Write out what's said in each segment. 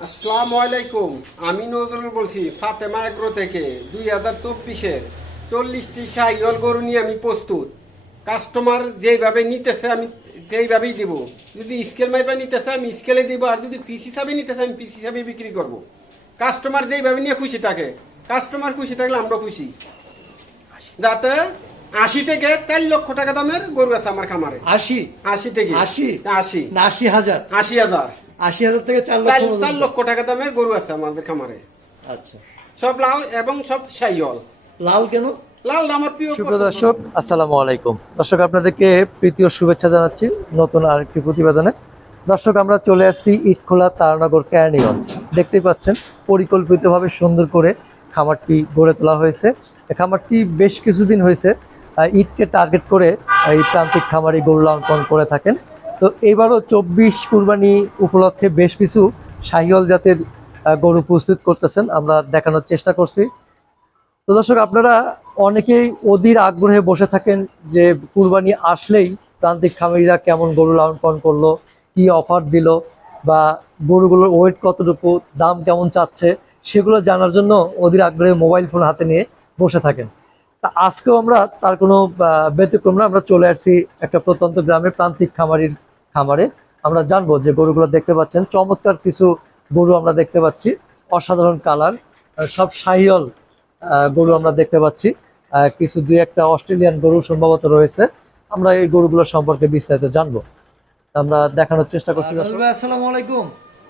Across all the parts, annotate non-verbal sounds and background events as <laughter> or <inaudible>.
আসসালামু আলাইকুম। আমি নজরুল বলছি ফাতেমা এগ্রো থেকে। দুই হাজার চব্বিশের চল্লিশটি সাইকেল গরু নিয়ে আমি প্রস্তুত। কাস্টমার যেইভাবে নিতেছে আমি সেইভাবেই দিব। যদি স্কেল মাইপা নিতেছে আমি স্কেলে দিব আর যদি পিস হিসাবে নিতেছে আমি পিস হিসাবে বিক্রি করব। কাস্টমার যেইভাবে নিয়ে খুশি থাকে কাস্টমার খুশি থাকলে আমরা খুশি। যাতে আশি থেকে চার লক্ষ টাকা দামের গরু আছে আমার খামারে। আশি? আশি থেকে। আশি? আশি। আশি হাজার। আশি হাজার। আশি হাজার থেকে চার লক্ষ চার লক্ষ টাকা দামের গরু আছে আমাদের খামারে। আচ্ছা। সব লাল এবং সব সাইয়ল লাল কেন? লাল আমার প্রিয় দর্শক আসসালামু আলাইকুম। দর্শক আপনাদেরকে প্রীতি ও শুভেচ্ছা জানাচ্ছি নতুন আরেকটি প্রতিবেদনে। দর্শক আমরা চলে আসছি ইটখোলা তারানগর ক্যানিয়ন্স। দেখতেই পাচ্ছেন পরিকল্পিতভাবে সুন্দর করে খামারটি গড়ে তোলা হয়েছে। খামারটি বেশ কিছুদিন হয়েছে। ঈদকে টার্গেট করে এই প্রান্তিক খামারি গরু লালন করে থাকেন। তো এবারও চব্বিশ কুরবানি উপলক্ষে বেশ কিছু শাহিওয়াল জাতের গরু প্রস্তুত করতেছেন। আমরা দেখানোর চেষ্টা করছি। তো দর্শক, আপনারা অনেকেই অধীর আগ্রহে বসে থাকেন যে কুরবানি আসলেই প্রান্তিক খামারিরা কেমন গরু লালন পালন করল, কি অফার দিল বা গরুগুলোর ওয়েট কতটুকু, দাম কেমন চাচ্ছে, সেগুলো জানার জন্য অধীর আগ্রহে মোবাইল ফোন হাতে নিয়ে বসে থাকেন। তা আজকেও আমরা তার কোনো ব্যতিক্রম না, আমরা চলে আসছি একটা প্রত্যন্ত গ্রামে প্রান্তিক খামারির খামারে আমরা জানব যে গরুগুলো দেখতে পাচ্ছেন। চমৎকার কিছু গরু আমরা দেখতে পাচ্ছি। অসাধারণ কালার সব সাহিয়ল গরু আমরা দেখতে পাচ্ছি। কিছু দুই একটা অস্ট্রেলিয়ান গরু সম্ভবত রয়েছে। আমরা এই গরুগুলো সম্পর্কে বিস্তারিত জানব। আমরা দেখানোর চেষ্টা করছি আসসালামু আলাইকুম।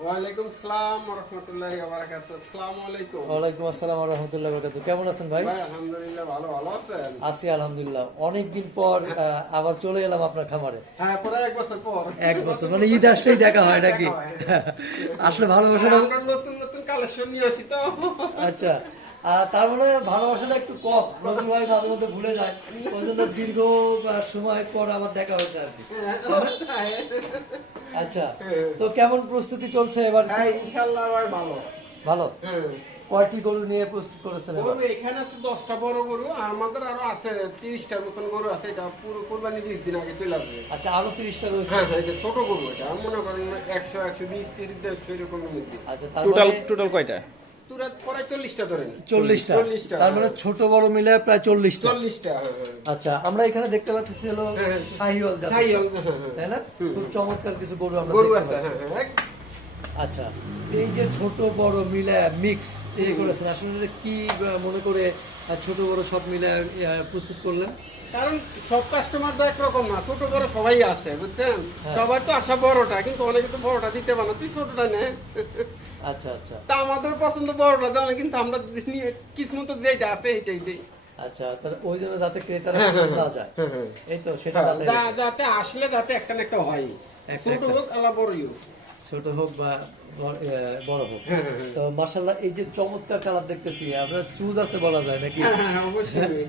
ওয়ালাইকুম সালাম রহমতুল্লাহি আসসালামু আলাইকুম। ওয়ালাইকুম আসসালাম রহমতুল্লাহ বরকাত কেমন আছেন ভাই? ভাই আলহামদুলিল্লাহ ভালো। ভালো আছেন? আছি আলহামদুলিল্লাহ। অনেকদিন পর আবার চলে এলাম আপনার খামারে। হ্যাঁ এক বছর পর। এক বছর মানে ঈদ আসলেই দেখা হয় নাকি? আসলে ভালোবাসা আমরা নতুন নতুন কালেকশন নিয়ে আসি তো। আচ্ছা আর মানে ভালোবাসাটা একটু কম। ভাই মাঝে মধ্যে ভুলে যায়। ওই জন্য দীর্ঘ সময় পর আবার দেখা হয়েছে আর কি। আচ্ছা তো কেমন প্রস্তুতি চলছে এবার? হ্যাঁ ভালো। ভালো? হ্যাঁ। কয়টি গরু নিয়ে প্রস্তুত করেছেন এখানে আছে দশটা বড় গরু আর আমাদের আরও আছে তিরিশটার মতন গরু আছে এটা পুরো কোরবানি বিশ দিন আগে চলে আসবে। আচ্ছা আরও তিরিশটা রয়েছে। হ্যাঁ এটা ছোট গরু এটা। আমি মনে করেন একশো একশো বিশ তিরিশ দেড়শো এরকমের মধ্যে আচ্ছা তার টোটাল মানে টোটাল কয়টা? তোরা প্রায় চল্লিশটা ধরেন চল্লিশটা। চল্লিশটা। তার মানে ছোট বড় মিলে প্রায় চল্লিশটা। চল্লিশটা আচ্ছা আমরা এখানে দেখতে পাচ্ছি হলো। শাহিওয়াল জাতের। সাইয়ল। তাই না? খুব চমৎকার কিছু গরু আমরা গরু দেখতে আছে পাচ্ছি। আচ্ছা এই যে ছোট বড় মিলে মিক্স এই করেছেন আসলে কি মনে করে ছোট বড় সব মিলে প্রস্তুত করলেন? কারণ সব কাস্টমার তো একরকম না ছোট বড় সবাই আসে বুঝছেন? হ্যাঁ। সবার তো আশা বড়টা কিন্তু অনেকে তো বড়টা দিতে পারে না তুই ছোটটা নে আচ্ছা আচ্ছা। তা আমাদের পছন্দ বড়টা দেওয়া না কিন্তু আমরা কিসমত যেটা আছে দিই। আচ্ছা তাহলে ওই জন্য যাতে ক্রেতারা যায়। এই তো সেটা হ্যাঁ, যাতে আসলে যাতে একটা না একটা হয়। ছোট হোক আলা বড়ই হোক। ছোট হোক বা বড় হোক। হ্যাঁ, তো মাসাল্লাহ এই যে চমৎকার কালার দেখতেছি আপনার চুজ আছে বলা যায় নাকি? হ্যাঁ, হ্যাঁ, অবশ্যই।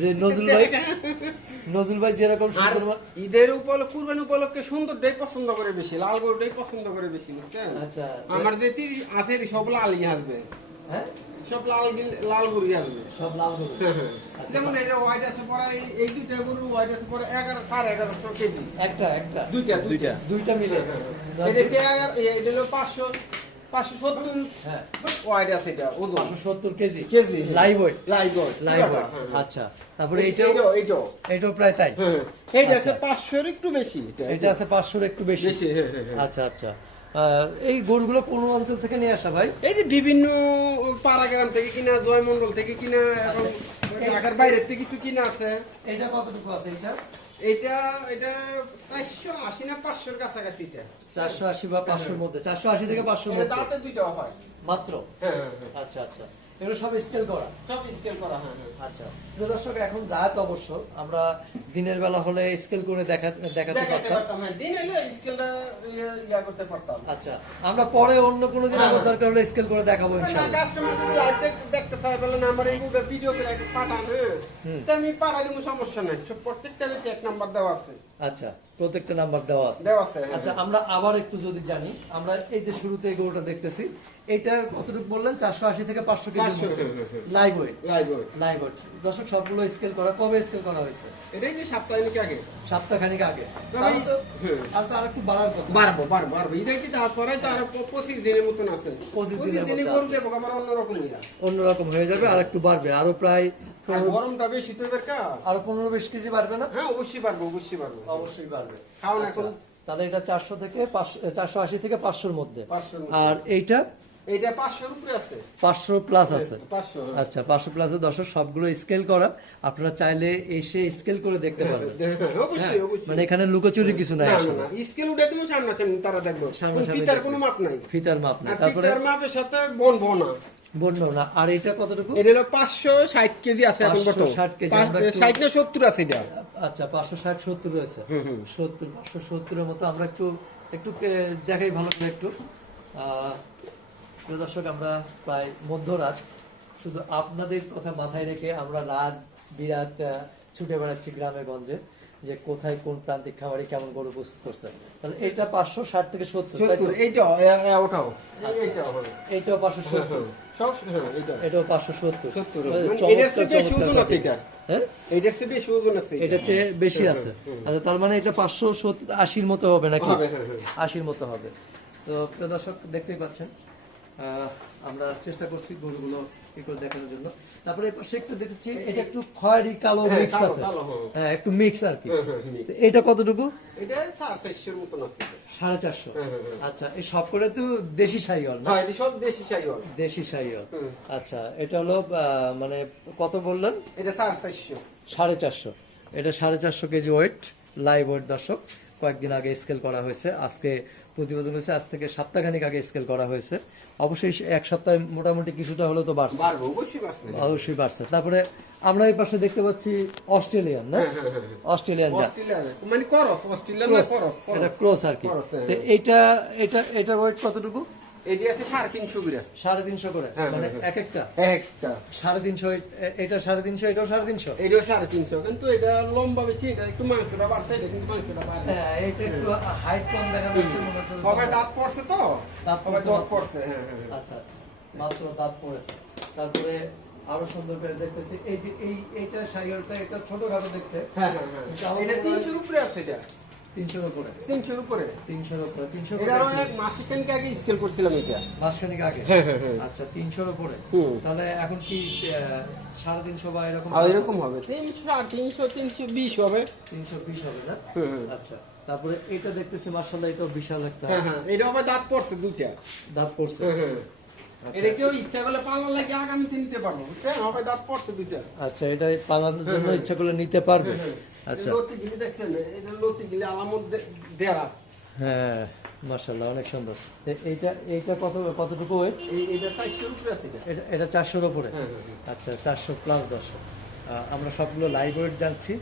যে নজরুল ভাই <laughs> নজরুল ভাই যেরকম সুন্দর ঈদের উপলক্ষে কুরবানি উপলক্ষে সুন্দরটাই পছন্দ করে বেশি লাল গরুটাই পছন্দ করে বেশি বুঝছেন আচ্ছা আমার যে তিরিশ আছে সব লালই আসবে। হ্যাঁ? সব লাল লাল গরুই আসবে। সব লাল গরু। আচ্ছা, যেমন এটা হোয়াইট আছে পরে এই- দুইটা গরু হোয়াইট আছে পরে এগারো সাড়ে এগারোশো কেজি। একটা একটা। দুইটা দুইটা। দুইটা মিলে। এটা এগারো এই- এটা হলো পাঁচশো হ্যাঁ। আচ্ছা তারপরে এটাও প্রায় তাই? হ্যাঁ আছে আচ্ছা। পাঁচশোর একটু বেশি। এটা আছে পাঁচশোর একটু বেশি। বেশি হ্যাঁ হ্যাঁ হ্যাঁ। আচ্ছা আচ্ছা। আহ, এই গরুগুলো কোন অঞ্চল থেকে নিয়ে আসা ভাই? এই যে বিভিন্ন পাড়াগ্রাম থেকে কিনা জয়মন্ডল থেকে কিনা ঢাকার বাইরের থেকে কিছু কিনা আছে। এটা কতটুকু আছে এটা এটা এটা চারশো আশি না এর কাছাকাছি এটা? চারশো আশি বা পাঁচশোর মধ্যে চারশো আশি থেকে 500 এর মধ্যে। দাঁতে দুটো হয়। মাত্র? হ্যাঁ হ্যাঁ হ্যাঁ। আচ্ছা আচ্ছা। এগুলো সব স্কেল করা সব স্কেল করা হ্যাঁ হ্যাঁ আচ্ছা প্রিয় দর্শক এখন রাত অবশ্য আমরা দিনের বেলা হলে স্কেল করে দেখাতে দেখাতে পারতাম পারতাম, হ্যাঁ। দিন এলে স্কেলটা ইয়ে- করতে পারতাম। আচ্ছা আমরা পরে অন্য কোনো দিন আবার দরকার হলে স্কেল করে দেখাবো ইনশাআল্লাহ যদি live দেখতে চায়, বলে না, আমার এইগুলো video করে একটু পাঠান, হ্যাঁ। তা আমি পাঠাই দেবো, সমস্যা নাই। প্রত্যেকটারই tag number দেওয়া আছে। আচ্ছা প্রত্যেকটা নাম্বার দেওয়া আছে। দেওয়া আছে হ্যাঁ, আচ্ছা আমরা আবার একটু যদি জানি আমরা এই যে শুরুতে গরুটা দেখতেছি এটা কতটুকু বললেন? চারশো আশি থেকে পাঁচশো KG. Live weight live weight. দর্শক সবগুলো স্কেল করা কবে স্কেল করা হয়েছে? এটাই যে সপ্তাহিক আগে। সপ্তাহ খানিক আগে তাহলে তো হ্যাঁ। আর তো আর একটু বাড়ার কথা। বাড়বো বাড়বো বাড়বো। এটা কি তারপরে তো আরও পঁচিশ দিনের মতন আছে। পঁচিশ দিনের দিনই মতো গরু আছে। দেবো আবার অন্যরকম ইয়া অন্যরকম হয়ে যাবে আর একটু বাড়বে। আরও প্রায় আর গরমটা বেশি তো এবার কা আরও পনেরো বিশ কেজি বাড়বে না? হ্যাঁ অবশ্যই পারব অবশ্যই পারব অবশ্যই বাড়বে। খাওয়ান এখন। তাহলে এটা চারশো থেকে চারশো আশি থেকে পাঁচশোর মধ্যে। আর এইটা? এইটা পাঁচশোর উপরে আছে। পাঁচশো প্লাস আছে। হ্যাঁ। আচ্ছা পাঁচশো প্লাসে দর্শক সবগুলো স্কেল করা। আপনারা চাইলে এসে স্কেল করে দেখতে পারবেন। হ্যাঁ, হ্যাঁ, মানে এখানে লুকোচুরি কিছু নাই স্কেল উঠে তুমি সামনাসামনি তারা দেখব। ফিতার কোনো মাপ নাই। ফিতার মাপ নেই। তারপরে মাপের সাথে বন বনা বন্য আর এটা কতটুকু? এটা হলো পাঁচশো ষাট কেজি আছে এখন 560 বর্তমান। কেজি, পাঁচ- আমরা একটু- ষাট না সত্তর আছে এটা। আচ্ছা পাঁচশো ষাট সত্তর রয়েছে। হুম, হুম। সত্তর পাঁচশো সত্তরের মতো আমরা একটু একটু দেখাই ভালো করে একটু। দর্শক আমরা প্রায় মধ্যরাত। শুধু আপনাদের কথা মাথায় রেখে আমরা রাত বিরাট ছুটে বেড়াচ্ছি গ্রামে গঞ্জে যে কোথায় কোন প্রান্তিক খাবারে কেমন গরু প্রস্তুত করছে। তাহলে এটা পাঁচশো ষাট থেকে সত্তর তাই এইটাও। পাঁচশো সত্তর। এটাও পাঁচশো সত্তর। সত্তর মানে চেয়ে বেশি আছে এটা চেয়ে বেশি আচ্ছা তার মানে এটা পাঁচশো সত্তর আশির মতো হবে নাকি? হ্যাঁ, হ্যাঁ। আশির মতো হবে। তো দর্শক দেখতেই পাচ্ছেন। আহ, আমরা চেষ্টা করছি গরুগুলো কি দেখানোর জন্য। তারপরে পাশে একটু দেখছি এটা একটু খয়েরি কালো মিক্স আছে। হ্যাঁ। একটু মিক্স আর কি। mix। তো এটা কতটুকু? এটা সাড়ে চারশো। হ্যাঁ, হ্যাঁ, হ্যাঁ। আচ্ছা এই সব করে তো দেশি সাইওয়াল না? সব দেশি দেশি সাইওয়াল। আচ্ছা এটা হলো মানে কত বললেন? এটা সাড়ে চারশো। সাড়ে চারশো। এটা সাড়ে চারশো কেজি ওয়েট লাইভ ওয়েট দর্শক। কয়েকদিন আগে স্কেল করা হয়েছে। আজকে প্রতিবেদন হয়েছে আজ থেকে সপ্তাহখানিক আগে স্কেল করা হয়েছে। অবশ্যই এক সপ্তাহে মোটামুটি কিছুটা হলেও তো বাড়ছে। অবশ্যই বাড়ছে। তারপরে আমরা এই পাশে দেখতে পাচ্ছি অস্ট্রেলিয়ান না? হ্যাঁ, হ্যাঁ, হ্যাঁ। অস্ট্রেলিয়ান মানে এটা করস। আর কি। এইটা এটা এটা ওয়েট কতটুকু? এটি আছে সাড়ে তিনশো বিরা সাড়ে তিনশো করে? হ্যাঁ, মানে হ্যাঁ, এক একটা? একটা। সাড়ে তিনশো এটা সাড়ে তিনশো এটাও সাড়ে তিনশো? এটাও সাড়ে তিনশো কিন্তু এটা লম্বা বেশি এটা একটু মাংসটা বাড়ছে এটা কিন্তু মাংসটা বাড়ে হ্যাঁ এটা একটু হাইট কম দেখা যাচ্ছে মনে হচ্ছে হবে দাঁত পড়ছে তো? দাঁত পড়ছে দাঁত পড়ছে হ্যাঁ হ্যাঁ হ্যাঁ। আচ্ছা মাত্র দাঁত পড়েছে। তারপরে আরও সুন্দর করে দেখতেছি এই যে এই এইটা সাইকেলটা এটা ছোট খাটো দেখতে। হ্যাঁ হ্যাঁ হ্যাঁ। এটা তিনশোর উপরে আছে এটা। তিনশোর উপরে। তিনশোর উপরে? তিনশোর উপরে তিনশো এটা এক মাসিকানকে আগে স্কেল করছিলাম এটা। মাসখানিক আগে? হ্যাঁ হ্যাঁ হ্যাঁ। আচ্ছা তিনশোর উপরে। তাহলে এখন কি আহ, সাড়ে তিনশো বা এরকম এরকম হবে। তিনশো তিনশো তিনশো বিশ হবে। তিনশো বিশ হবে না। আচ্ছা তারপরে এটা দেখতেছি মার্শাল্লাহ এটাও বিশাল একটা হ্যাঁ এটা দাঁত পড়ছে দুইটা। দাঁত পড়ছে। এটা কেউ ইচ্ছা করলে পালন লাগে আগামী তিনতে পারব বুঝছেন? হবে দাঁত পড়ছে দুইটা। আচ্ছা এটা পালানোর জন্য ইচ্ছা করলে নিতে পারবে। আচ্ছা। লতি গিলি দেখছেন? এটা লতি গিলি আলামত দে- হ্যাঁ মার্শাল্লাহ অনেক সুন্দর। এইটা এইটা কত কতটুকু ওয়েট? এটা চারশোর উপরে আছে এটা। এটা এটা চারশোর উপরে? হ্যাঁ, হ্যাঁ, আচ্ছা চারশো প্লাস দশশো আমরা সবগুলো লাইভ ওয়েট জানছি।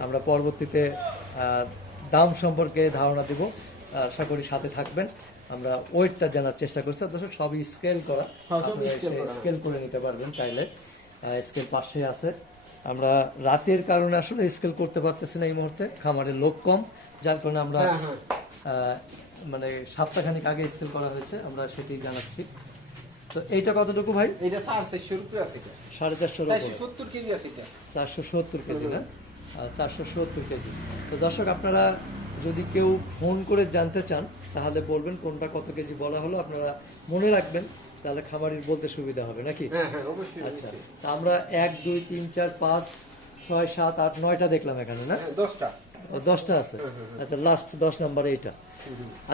আমরা পরবর্তীতে আহ, দাম সম্পর্কে ধারণা দিব। আশা করি সাথে থাকবেন। আমরা ওয়েটটা জানার চেষ্টা করছি। দর্শক সবই স্কেল করা। হ্যাঁ। স্কেল করে। নিতে পারবেন চাইলে। স্কেল পাশে আছে। আমরা রাতের কারণে আসলে স্কেল করতে পারতেছি না এই মুহূর্তে। খামারের লোক কম। যার কারণে আমরা হ্যাঁ, হ্যাঁ। মানে সপ্তাহখানিক আগে স্কেল করা হয়েছে। আমরা সেটি জানাচ্ছি। তো এইটা কতটুকু ভাই? এটা সাড়ে চারশোর উপরে আছে সাড়ে চারশো উপরে। সত্তর কেজি আছে চারশো সত্তর কেজি না? চারশো সত্তর কেজি। তো দর্শক আপনারা যদি কেউ ফোন করে জানতে চান তাহলে বলবেন কোনটা কত কেজি বলা হলো আপনারা মনে রাখবেন তাহলে খামারির বলতে সুবিধা হবে নাকি? হ্যাঁ হ্যাঁ আচ্ছা তা আমরা এক দুই তিন চার পাঁচ ছয় সাত আট নয়টা দেখলাম এখানে না? হ্যাঁ, দশটা। ও, দশটা আছে। আচ্ছা লাস্ট দশ নাম্বার এইটা।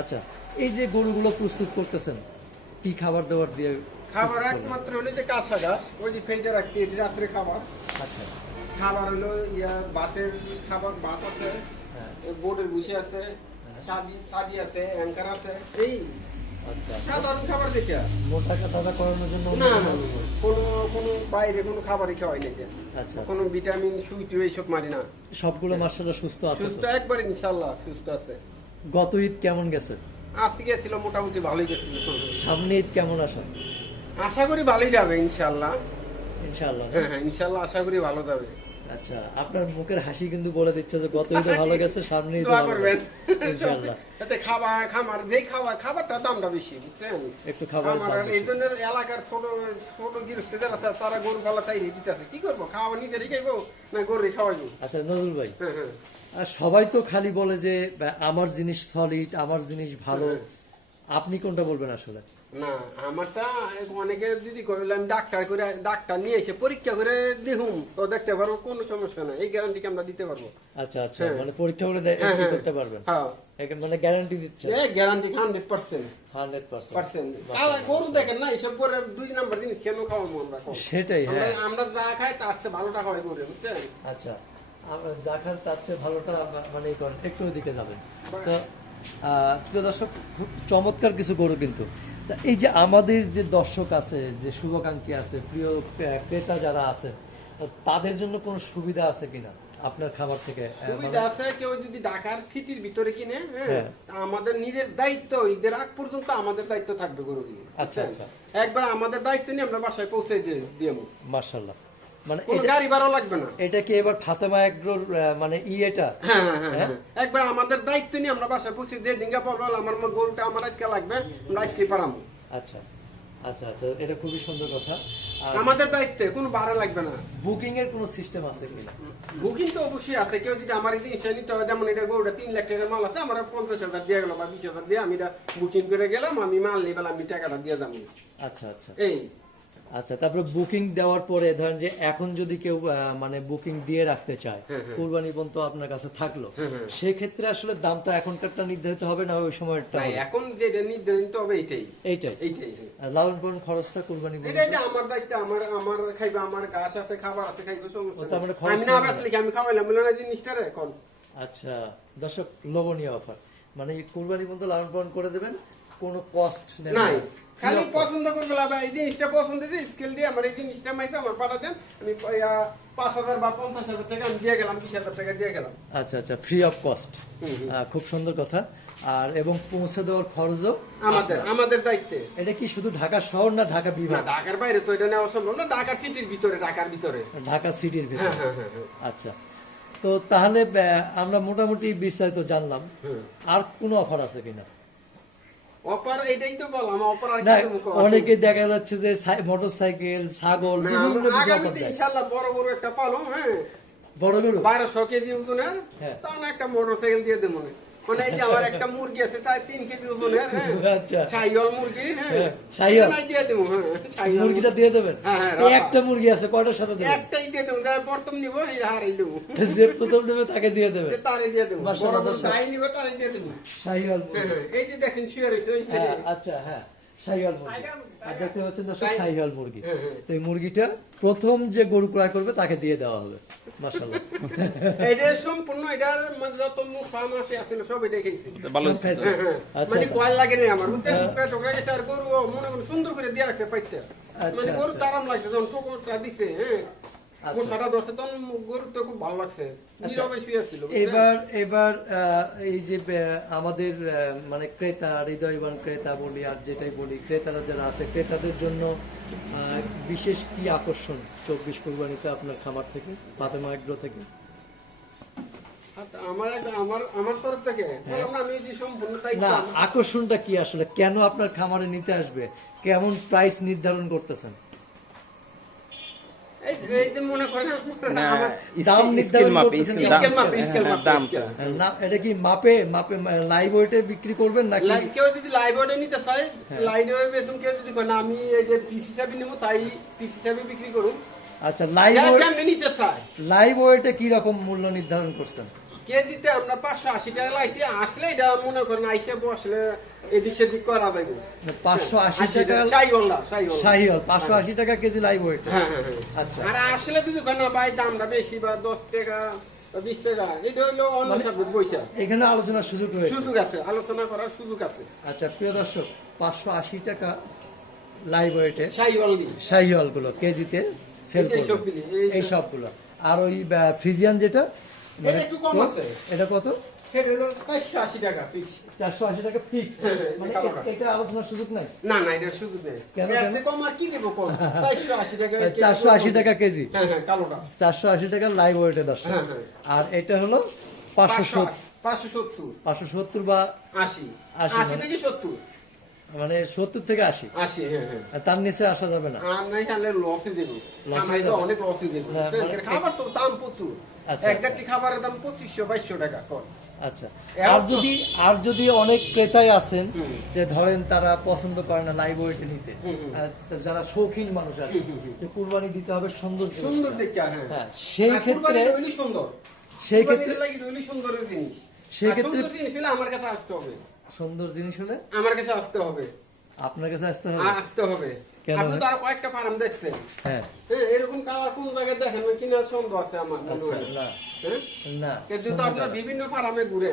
আচ্ছা এই যে গরুগুলো প্রস্তুত করতেছেন কি খাবার দাবার দিয়ে খাবার একমাত্র হলো যে কাঁচা ঘাস ওই যে ফেলতে রাখছি এটি রাত্রে খাবার। আচ্ছা। খাবার হলো ইয়া ভাতের খাবার ভাত আছে বোর্ডের ভুষি আছে শাড়ি শাড়ি আছে অ্যাঙ্কার আছে। এই। সাধারণ খাবার দেখে মোটা দাদা করানোর জন্য না না কোনো কোনো বাইরে কোনো খাবারই খাওয়াই না আচ্ছা কোনো ভিটামিন সুইটি এইসব মারি না। সবগুলো মার্শাল্লাহ সুস্থ আছে? সুস্থ একবার ইনশাল্লাহ সুস্থ আছে। গত ঈদ কেমন গেছে? আজকে গেছিল মোটামুটি ভালোই গেছিল সামনে ঈদ কেমন আসা আশা করি ভালোই যাবে ইনশাল্লাহ ইনশাআল্লাহ না? হ্যাঁ হ্যাঁ ইনশাল্লাহ আশা করি ভালো যাবে। আচ্ছা আপনার মুখের হাসি কিন্তু বলে দিচ্ছে যে গত ঈদে ভালো গেছে সামনেই তো করবেন। ইনশাআল্লাহ। এতে খাবার খামার যেই খাবার খাবারটা দামটা বেশি বুঝছেন? একটু খাবারের দাম আমার এই জন্য এলাকার ছোট ছোট গৃহস্থ যারা আছে তারা গরু পালা চাই দিতেছে কি করব? খাওয়া নিজেরই খাইবো? না গরু খাওয়াইবো আচ্ছা নজরুল ভাই। হ্যাঁ হ্যাঁ। আর সবাই তো খালি বলে যে আমার জিনিস সলিড আমার জিনিস ভালো। আপনি কোনটা বলবেন আসলে? না আমারটা অনেকে যদি আমি ডাক্তার করে ডাক্তার নিয়ে এসে পরীক্ষা করে দেখুন তো দেখতে পারব কোনো সমস্যা নাই। এই গ্যারান্টি আমরা দিতে পারব? আচ্ছা আচ্ছা হ্যাঁ। মানে পরীক্ষা করে দে- হ্যাঁ, হ্যাঁ। করতে পারবেন? হ্যাঁ। মানে গ্যারান্টি দিচ্ছে guarantee hundred percent hundred percent percent গরু দেখেন না এইসব করে দুই নাম্বার জিনিস কেন খাওয়াবো আমরা সেটাই হ্যাঁ। আমরা- যা খাই তার চেয়ে ভালোটা খাওয়াই গরু বুঝছেন? আচ্ছা আমরা যা খান তার চেয়ে ভালোটা মানে করেন একটু ওদিকে যাবেন। তো আহ, প্রিয় দর্শক খুব চমৎকার কিছু গরু কিন্তু। এই যে আমাদের যে দর্শক আছে যে শুভাকাঙ্ক্ষী আছে প্রিয় ক্রেতা যারা আছে তাদের জন্য কোন সুবিধা আছে কিনা আপনার খাবার থেকে সুবিধা মানে- আছে কেউ যদি ঢাকার সিটির ভিতরে কিনে হ্যাঁ, হ্যাঁ। আমাদের নিজের দায়িত্ব ঈদের আগ পর্যন্ত আমাদের দায়িত্ব থাকবে গরু কিনে আচ্ছা, আচ্ছা। একবার আমাদের দায়িত্ব নিয়ে আমরা বাসায় পৌঁছে দিয়ে দিবো মার্শাল্লাহ মানে গাড়ি ভাড়াও লাগবে না। এটা কি এবার ফাতেমা এগ্রোর মানে ই এটা? হ্যাঁ হ্যাঁ হ্যাঁ? হ্যাঁ। একবার আমাদের দায়িত্ব নিয়ে আমরা বাসায় পৌঁছে দিয়ে দিঙ্গা পড়ল আমার গরুটা আমার আজকে লাগবে আমরা আজকে পারামো আচ্ছা আচ্ছা আচ্ছা এটা খুবই সুন্দর কথা। আমাদের দায়িত্বে কোনো ভাড়া লাগবে না। বুকিং এর কোনো সিস্টেম আছে কিনা? বুকিং তো অবশ্যই আছে কেউ যদি আমার এই নিতে হয় যেমন এটা গরুটা তিন লাখ টাকার মাল আছে আমার পঞ্চাশ হাজার দিয়ে গেল বা বিশ হাজার দিয়ে আমি এটা বুকিং করে গেলাম আমি মাল নিয়ে আমি টাকাটা দিয়ে যাব। আচ্ছা আচ্ছা। এই। আচ্ছা তারপরে বুকিং দেওয়ার পরে ধরেন যে এখন যদি কেউ মানে বুকিং দিয়ে রাখতে চায়। কুরবানি পর্যন্ত আপনার কাছে থাকল। সেক্ষেত্রে আসলে দামটা এখনকারটা নির্ধারিত হবে না ওই সময়টা এখন যেটা নির্ধারিত হবে এইটাই। এইটাই। এইটাই লালন পালন খরচটা কুরবানি এটা এটা আমার দায়িত্ব আমার আমার খাইবে আমার গাছ আছে খাবার আছে খাইবে সমস্যা তার মানে খরচ আমি না। বেসলে কি আমি খাওয়াইলাম? বলে না জিনিসটা এখন। আচ্ছা দর্শক লোভনীয় অফার। মানে কুরবানি পর্যন্ত লালন পালন করে দেবেন কোনো কস্ট নেই। নাই। খালি পছন্দ করবে লাভ এই জিনিসটা পছন্দ দিয়ে স্কেল দিয়ে আমার এই জিনিসটা মাইপে আমার পাঠা দেন। আমি পাঁচ হাজার বা পঞ্চাশ হাজার টাকা আমি দিয়ে গেলাম বিশ হাজার টাকা দিয়ে গেলাম। আচ্ছা আচ্ছা ফ্রি অফ কস্ট। খুব সুন্দর কথা। আর এবং পৌঁছে দেওয়ার খরচও আমাদের আমাদের দায়িত্বে। এটা কি শুধু ঢাকা শহর না ঢাকা বিভাগ? ঢাকার বাইরে তো এটা নেওয়া সম্ভব না ঢাকা সিটির ভিতরে ঢাকার ভিতরে। ঢাকা সিটির ভিতরে। হ্যাঁ হ্যাঁ হ্যাঁ আচ্ছা। তো তাহলে আমরা মোটামুটি বিস্তারিত জানলাম। আর কোনো অফার আছে কিনা? অনেকে দেখা যাচ্ছে যে মোটর সাইকেল ছাগল না, বড় বড় একটা পালো হ্যাঁ। বড় বারোশো কেজি ওজনের হ্যাঁ। তখন একটা মোটর সাইকেল দিয়ে দেবো মনে মানে এই যে আমার একটা মুরগি আছে তাই তিন কেজি ওজনের হ্যাঁ আচ্ছা। শাহিওয়াল মুরগি হ্যাঁ। হ্যাঁ, শাহিওয়াল। এটা নাই দিয়ে দেবো হ্যাঁ মুরগিটা দিয়ে দেবেন? হ্যাঁ, হ্যাঁ, এই রাখা। একটা মুরগি আছে কয়টার সাথে দেবেন? একটাই দিয়ে দেবো যার প্রথম নিবো এই হারাই দেবো। যে প্রথম দেবে তাকে দিয়ে দেবেন। তারে দিয়ে দেবো বড় বড় দর্শক। যাই তারে দিয়ে দেবো। শাহিওয়াল হ্যাঁ, মুরগি। হ্যাঁ, এই যে দেখেন শুয়ে। হ্যাঁ আচ্ছা হ্যাঁ শাহিওয়াল মুরগি। আর দেখতে পাচ্ছেন দর্শক মুরগি। হ্যাঁ, হ্যাঁ। তো এই মুরগিটা প্রথম যে গরু ক্রয় করবে তাকে দিয়ে দেওয়া হবে। <laughs> এটা সম্পূর্ণ এটার যত মুখান আসে আসলে সব এটা খেয়েছি ভালো সব খাইছে? মানে। লাগে নাই আমার বুঝতে। টুকরা টুকরা গেছে আর গরু মনে করুন সুন্দর করে দিয়ে রাখছে পাইতে মানে গরু। তারাম লাগছে যখন টোকরটা দিছে হ্যাঁ। মোটাটা ধরছে তখন গরু তো খুব ভালো লাগছে নীরবে শুয়ে ছিল এবার এবার আহ, এই যে আমাদের মানে ক্রেতা হৃদয়বান ক্রেতা বলি আর যেটাই বলি ক্রেতারা যারা আছে ক্রেতাদের জন্য বিশেষ কি আকর্ষণ চব্বিশ কুরবানিতে আপনার খামার থেকে ফাতেমা এগ্রো থেকে? বললাম না, আকর্ষণটা কি আসলে? কেন আপনার খামারে নিতে আসবে? কেমন প্রাইস নির্ধারণ করতেছেন? দাম। না এটা কি মাপে মাপে লাইভ ওয়েটে বিক্রি করবেন নাকি? লাই- কেউ যদি লাইভ নিতে চায় হ্যাঁ। লাইভ কেউ যদি কয় না আমি এই যে পিস হিসাবে নেব তাই পিস হিসাবে বিক্রি করুন। আচ্ছা লাইভ নিতে চায়। লাইভ ওয়েটে কি রকম মূল্য নির্ধারণ করছেন? কেজিতে আমরা পাঁচশো আশি টাকা লাইছি আসলে এটা মনে করেন আইসে বসলে এদিক সেদিক করা যাবে পাঁচশো আশি টাকা পাঁচশো আশি টাকা কেজি ওয়েট হ্যাঁ হ্যাঁ হ্যাঁ। আচ্ছা। আর আসলে যদি না ভাই দামটা বেশি বা দশ টাকা বিশ টাকা এটা হলো অন্য মানে- সাবজেক্ট পয়সা এখানে আলোচনার সুযোগ রয়েছে। সুযোগ আছে আলোচনা করার সুযোগ আছে। আচ্ছা প্রিয় দর্শক পাঁচশো আশি টাকা লাইভ ওয়েটে শাহিওয়ালগুলো কেজিতে সেল এই করবে। এই এই সবগুলো। আর ওই ফ্রিজিয়ান যেটা এটা একটু কম আছে। এটা কত? চারশো আশি টাকা ফিক্স চারশো আশি টাকা ফিক্স মানে। এটা আলোচনার সুযোগ নাই? না না এটার সুযোগ নেই। কেন, এর কেন? চেয়ে কম আর কি দেবো কম? <laughs> চারশো আশি টাকা চারশো আশি টাকা কেজি। কালোটা। চারশো আশি টাকা লাইভ ওয়েটে হ্যাঁ আর এটা হলো পাঁচশো সত্তর। পাঁচশো সত্তর বা আশি। আশি আশি মানে- থেকে সত্তর। মানে সত্তর থেকে আশি। আশি হ্যাঁ হ্যাঁ। তার নিচে আসা যাবে না। আর লসে দেবো। অনেক লসে দেবো। বুঝছেন? মানে- খাবার তো দাম প্রচুর। আচ্ছা, এক গাড়ি খাবারের দাম পঁচিশশো বাইশশো টাকা কর আচ্ছা। আর যদি আর যদি অনেক ক্রেতাই আছেন যে ধরেন তারা পছন্দ করে না লাইভ ওয়েটে নিতে। যারা শৌখিন মানুষ আছে। যে কুরবানি দিতে হবে সুন্দর সুন্দর দেখতে হ্যাঁ। হ্যাঁ সেই ক্ষেত্রে সুন্দর। সেই ক্ষেত্রে সুন্দরের জিনিস। সেই ক্ষেত্রে- আমার কাছে আসতে হবে। সুন্দর জিনিস হলে? আমার কাছে আসতে হবে। আপনার কাছে আসতে হবে? আসতে হবে। আপনি তো আরও কয়েকটা ফার্ম দেখছেন। হ্যাঁ। হ্যাঁ এরকম কালার কোন জায়গায় দেখেন? কিনা সন্দেহ আছে আমার আচ্ছা হয়? না না কিন্তু তো সুন্দর বিভিন্ন ফার্মে ঘুরে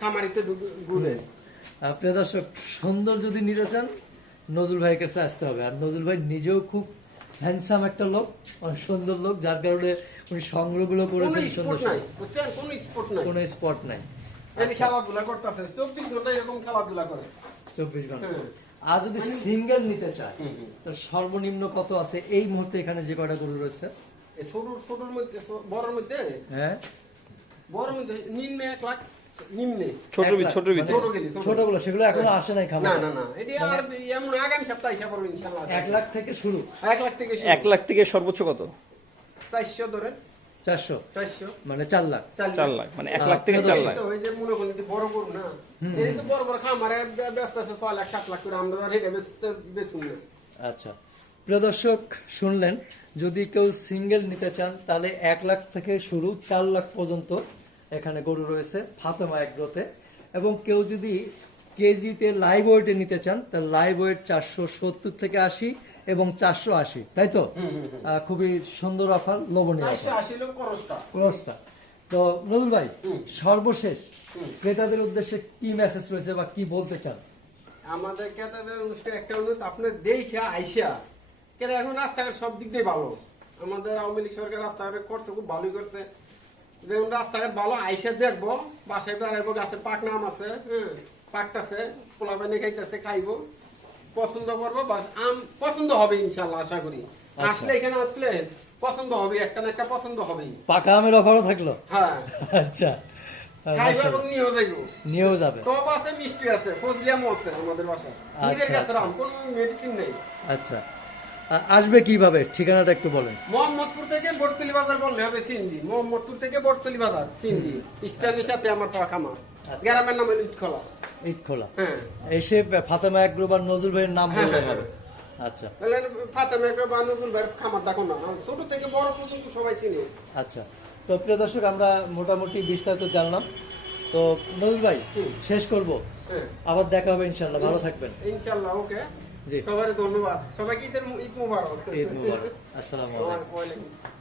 খামারিতে ঘুরে। আপনি দর্শক সুন্দর যদি নিতে চান নজরুল ভাইয়ের কাছে আসতে হবে। আর নজরুল ভাই নিজেও খুব হ্যান্ডসাম একটা লোক অনেক সুন্দর লোক যার কারণে উনি সংগ্রহগুলো করেছেন সুন্দর নাই কোনো স্পট নাই। এই খেলাধুলা করতেছে চব্বিশ ঘণ্টা এরকম খেলাধুলা করে। চব্বিশ ঘণ্টা। হ্যাঁ। আর যদি সিঙ্গেল নিতে চায়। সর্বনিম্ন কত আছে? এই মুহূর্তে এখানে যে কয়টা গরু রয়েছে? মধ্যে বড়র মধ্যে? হ্যাঁ। বড়র মধ্যে নিম্নে এক লাখ নিম্নে। ছোট ছোটগুলো সেগুলো এখনও আসে নাই না খাবার না। না আর এমন আগামী সপ্তাহে হিসাব করব লাখ থেকে শুরু। এক লাখ থেকে এক লাখ থেকে সর্বোচ্চ কত? চারশো ধরেন। চারশো। মানে চার লাখ। চার লাখ। মানে এক লাখ থেকে চার লাখ। মনে করেন বড় না? এই তো বড় বড় খামারে ব্যস্ত আছে ছয় লাখ সাত লাখ করে। আমরা তো বেচতে না। আচ্ছা। প্রিয় দর্শক শুনলেন যদি কেউ সিঙ্গেল নিতে চান তাহলে এক লাখ থেকে শুরু চার লাখ পর্যন্ত এখানে গরু রয়েছে ফাতেমা এগ্রোতে এবং কেউ যদি কেজিতে লাইভ ওয়েটে নিতে চান তাহলে লাইভ ওয়েট চারশো সত্তর থেকে আশি এবং চারশো আশি তাই তো? খুবই সুন্দর অফার লোভনীয় ক্রসটা তো নজরুল ভাই সর্বশেষ ক্রেতাদের উদ্দেশ্যে কি মেসেজ রয়েছে বা কি বলতে চান? আমাদের ক্রেতাদের অনুষ্ঠানে একটা অনুরোধ আপনার দেখে আইসা কেন এখন রাস্তাঘাট সব দিক দিয়ে ভালো। আমাদের আওয়ামী লীগ সরকার রাস্তাঘাট করছে খুব ভালোই করছে। যেমন রাস্তাঘাট ভালো আইসা দেখব বাসায় বেড়াইবো গাছে পাক নাম আছে হ্যাঁ পাকটাছে পোলা পানি খাইতেছে খাইবো। পছন্দ করব বাস আম পছন্দ হবে ইনশাল্লাহ আশা করি। আচ্ছা। আসলে এখানে আসলে পছন্দ হবে একটা না একটা পছন্দ হবেই। পাকা আমের অফারও থাকল? হ্যাঁ। আচ্ছা। নিয়েও যাবে? টপ আছে মিষ্টি আছে ফজলিয়ামও আছে আমাদের বাসায়। নিজের আচ্ছা, কাছে আচ্ছা। রাম কোনো মেডিসিন নেই। আচ্ছা। আসবে কীভাবে? ঠিকানাটা একটু বলেন। মোহাম্মদপুর থেকে বটতলি বাজার বললে হবে সিন্ধি মোহাম্মদপুর থেকে বটতলি বাজার সিন্ধি স্ট্যান্ডের সাথে আমার পাওয়া খামার গ্রামের নাম হলো ইটখোলা হ্যাঁ। এসে ফাতেমা নজরুল ভাইয়ের নাম হ্যাঁ, হ্যাঁ, আচ্ছা। তাহলে ফাতেমা একটা বানুজুল ভাইয়ের খামার দেখো না। ছোট থেকে বড় পর্যন্ত সবাই চিনে। আচ্ছা। তো প্রিয় দর্শক আমরা মোটামুটি বিস্তারিত জানলাম। তো নজরুল ভাই শেষ করব। আবার দেখা হবে ইনশাল্লাহ ভালো থাকবেন। ইনশাল্লাহ ওকে। জি। সবাই ধন্যবাদ। সবাইকে ঈদ মুবারক। ঈদ মুবারক। আসসালামু আলাইকুম।